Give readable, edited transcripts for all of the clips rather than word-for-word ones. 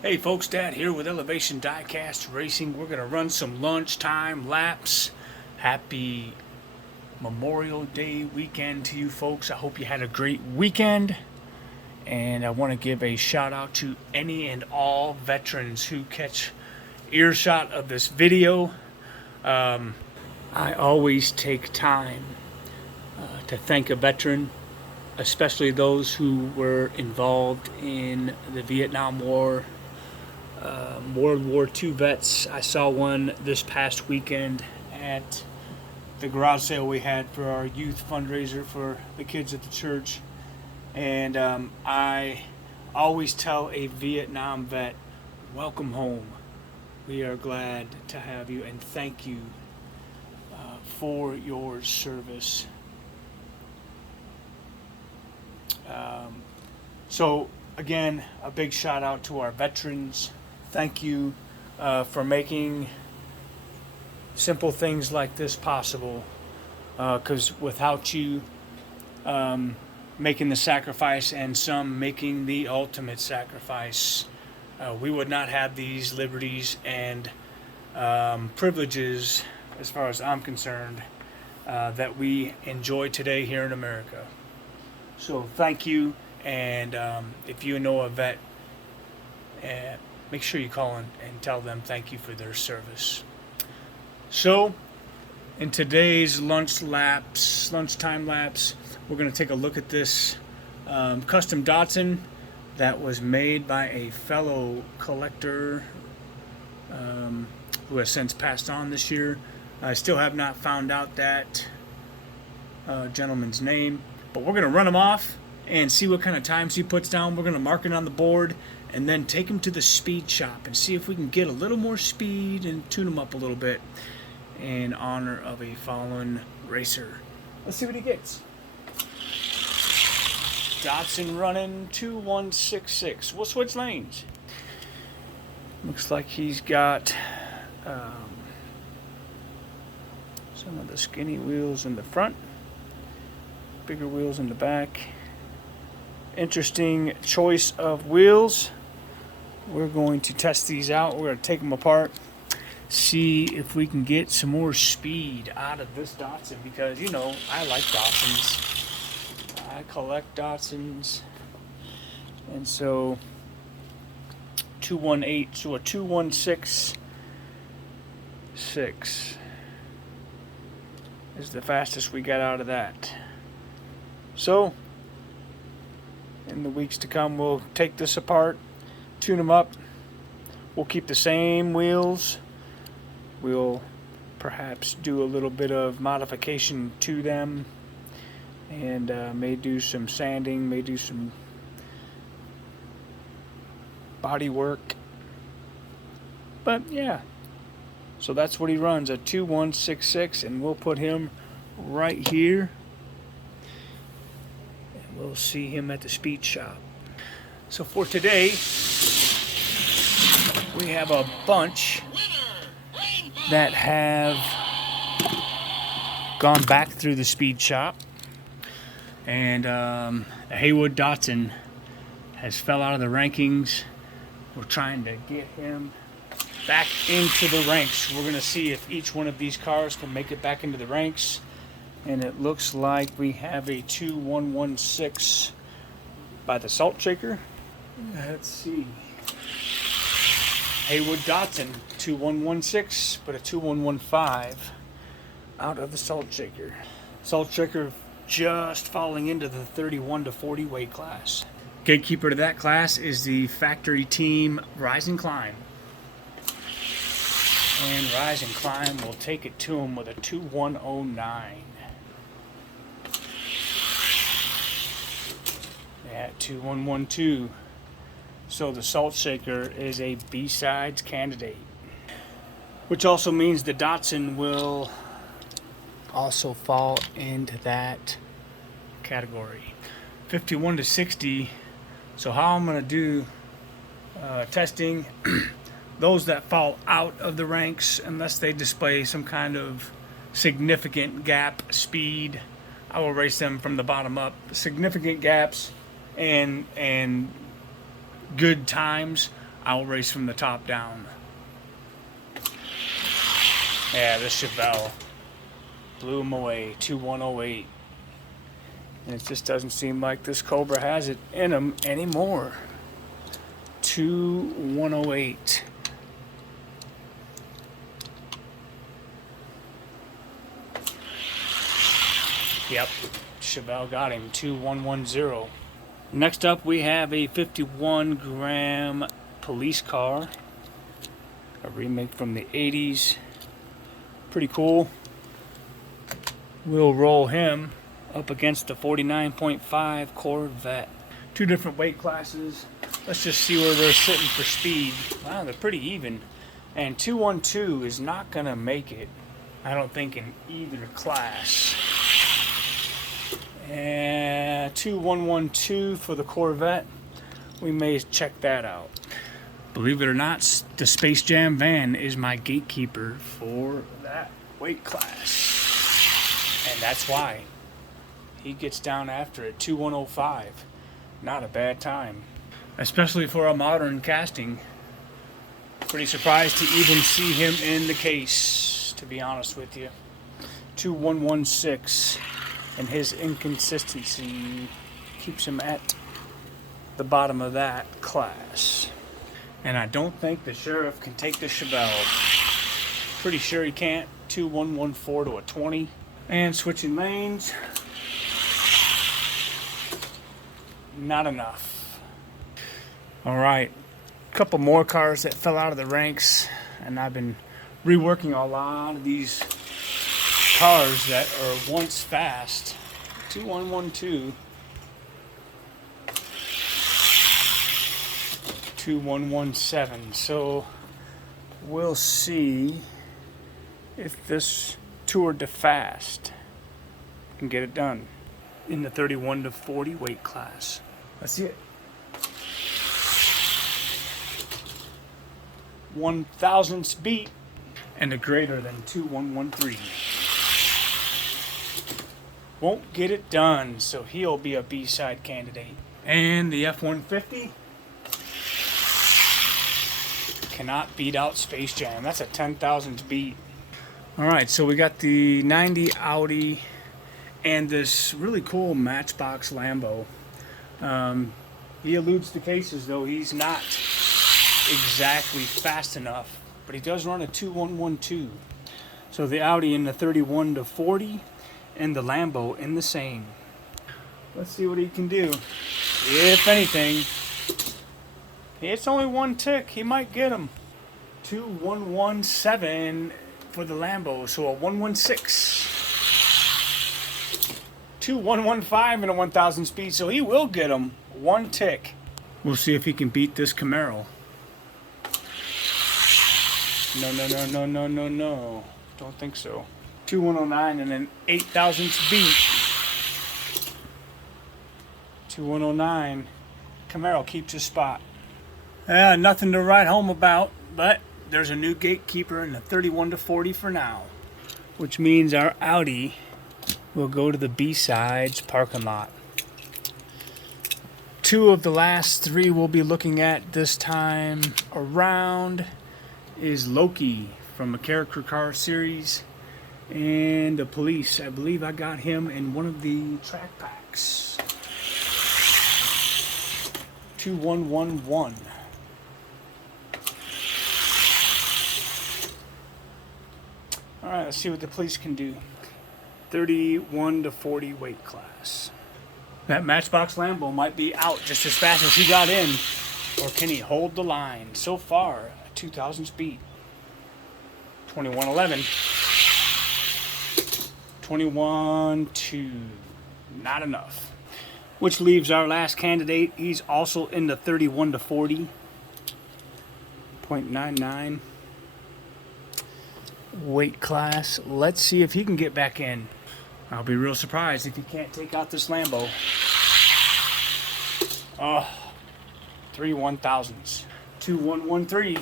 Hey folks, Dad here with Elevation Diecast Racing. We're going to run some lunchtime laps. Happy Memorial Day weekend to you folks. I hope you had a great weekend. And I want to give a shout out to any and all veterans who catch earshot of this video. I always take time to thank a veteran, especially those who were involved in the Vietnam War. World War II vets. I saw one this past weekend at the garage sale we had for our youth fundraiser for the kids at the church. And I always tell a Vietnam vet, welcome home. We are glad to have you and thank you for your service. So again, a big shout out to our veterans. Thank you for making simple things like this possible, because without you making the sacrifice and some making the ultimate sacrifice, we would not have these liberties and privileges, as far as I'm concerned, that we enjoy today here in America. So thank you, and if you know a vet, make sure you call and tell them thank you for their service. So, in today's lunchtime laps, we're going to take a look at this custom Datsun that was made by a fellow collector who has since passed on this year. I still have not found out that gentleman's name, but we're going to run him off and see what kind of times he puts down. We're going to mark it on the board and then take him to the speed shop and see if we can get a little more speed and tune him up a little bit in honor of a fallen racer. Let's see what he gets. Datsun running 2166. We'll switch lanes. Looks like he's got some of the skinny wheels in the front, bigger wheels in the back. Interesting choice of wheels. We're going to test these out. We're going to take them apart, see if we can get some more speed out of this Datsun, because you know I like Datsuns. I collect Datsuns, and so 218 to a 2166 is the fastest we got out of that. So in the weeks to come, we'll take this apart, tune them up. We'll keep the same wheels. We'll perhaps do a little bit of modification to them, and may do some sanding, may do some body work. But yeah, so that's what he runs, a 2166, and we'll put him right here. We'll see him at the speed shop. So for today, we have a bunch that have gone back through the speed shop. And the Haywood Datsun has fell out of the rankings. We're trying to get him back into the ranks. We're going to see if each one of these cars can make it back into the ranks. And it looks like we have a 2116 by the Salt Shaker. Let's see. Haywood Datsun 2116, but a 2115 out of the Salt Shaker. Salt Shaker just falling into the 31 to 40 weight class. Gatekeeper to that class is the factory team Rise and Climb. And Rise and Climb will take it to him with a 2109. At 2112. So the Salt Shaker is a B-sides candidate, which also means the Datsun will also fall into that category. 51 to 60. So how I'm going to do testing, those that fall out of the ranks, unless they display some kind of significant gap speed, I will race them from the bottom up. Significant gaps and good times, I'll race from the top down. Yeah, this Chevelle blew him away, 2108. And it just doesn't seem like this Cobra has it in him anymore. 2108. Yep, Chevelle got him, 2110. Next up we have a 51 gram police car. A remake from the 80s. Pretty cool. We'll roll him up against the 49.5 Corvette. Two different weight classes. Let's just see where they're sitting for speed. Wow, they're pretty even. And 212 is not gonna make it, I don't think, in either class. And 2112 for the Corvette. We may check that out. Believe it or not, the Space Jam van is my gatekeeper for that weight class. And that's why. He gets down after it, 2105. Not a bad time. Especially for a modern casting. Pretty surprised to even see him in the case, to be honest with you. 2116. And his inconsistency keeps him at the bottom of that class. And I don't think the sheriff can take the Chevelle. Pretty sure he can't. 2114 to a 20. And switching lanes. Not enough. Alright. A couple more cars that fell out of the ranks. And I've been reworking a lot of these cars that are once fast. 2112. 2117. So we'll see if this Tour de Fast can get it done in the 31 to 40 weight class. Let's see it. 1,000th beat and a greater than 2113. Won't get it done, so he'll be a B-side candidate. And the F-150 cannot beat out Space Jam. That's a 10,000th beat. Alright, so we got the 90 Audi and this really cool Matchbox Lambo. He eludes the cases, though. He's not exactly fast enough, but he does run a 2112. So the Audi in the 31 to 40 and the Lambo in the same. Let's see what he can do. If anything, it's only one tick. He might get him. 2117 for the Lambo, so a 116. 2115 and a 1,000 speed, so he will get him. One tick. We'll see if he can beat this Camaro. No. Don't think so. 2109 and an 8,000th beat. 2109. Camaro keeps his spot. Nothing to write home about, but there's a new gatekeeper in the 31 to 40 for now, which means our Audi will go to the B-sides parking lot. Two of the last three we'll be looking at this time around is Loki from a character car series and the police. I believe I got him in one of the track packs. 2111. Alright, let's see what the police can do. 31 to 40 weight class. That Matchbox Lambo might be out just as fast as he got in, or can he hold the line? So far, a 2,000 speed. 2111. 21-2. Not enough. Which leaves our last candidate. He's also in the 31 to 40. 0.99 weight class. Let's see if he can get back in. I'll be real surprised if he can't take out this Lambo. Oh, 3 1,000s. 2113.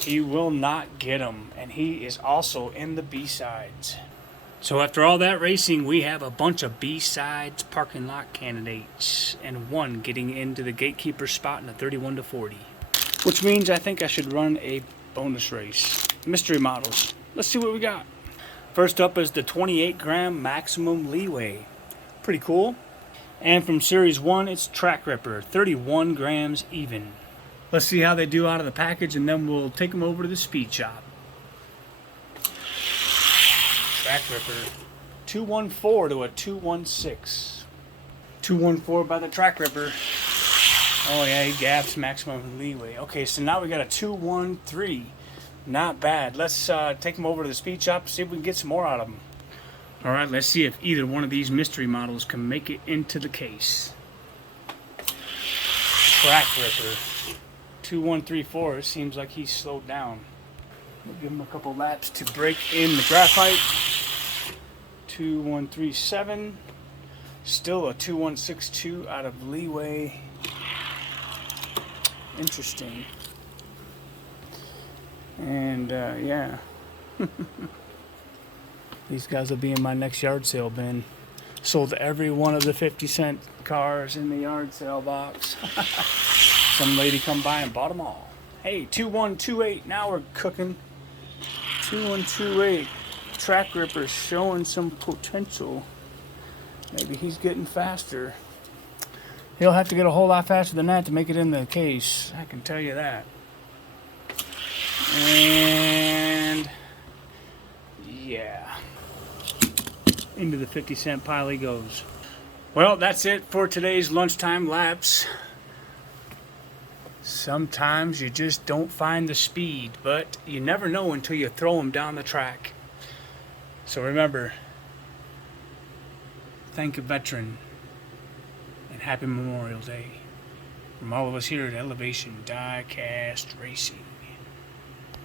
He will not get him, and he is also in the B-sides. So after all that racing, we have a bunch of B-sides parking lot candidates and one getting into the gatekeeper spot in a 31-40. Which means I think I should run a bonus race. Mystery models. Let's see what we got. First up is the 28 gram maximum leeway. Pretty cool. And from series 1, it's Track Ripper, 31 grams even. Let's see how they do out of the package, and then we'll take them over to the speed shop. Track Ripper, 214 to a 216. 214 by the Track Ripper. Oh yeah, he gaps maximum leeway. Okay, so now we got a 213. Not bad. Let's take them over to the speed shop, see if we can get some more out of them. All right, let's see if either one of these mystery models can make it into the case. Track Ripper, 2134. It seems like he's slowed down. We'll give him a couple laps to break in the graphite. 2137. Still a 2162 out of leeway. Interesting. And yeah. These guys will be in my next yard sale bin. Sold every one of the 50-cent cars in the yard sale box. Some lady come by and bought them all. Hey, 2128, now we're cooking. 2128. Track Ripper showing some potential. Maybe he's getting faster. He'll have to get a whole lot faster than that to make it in the case. I can tell you that. And yeah. Into the 50-cent pile he goes. Well, that's it for today's lunchtime laps. Sometimes you just don't find the speed, but you never know until you throw them down the track. So remember, thank a veteran and happy Memorial Day from all of us here at Elevation Diecast Racing.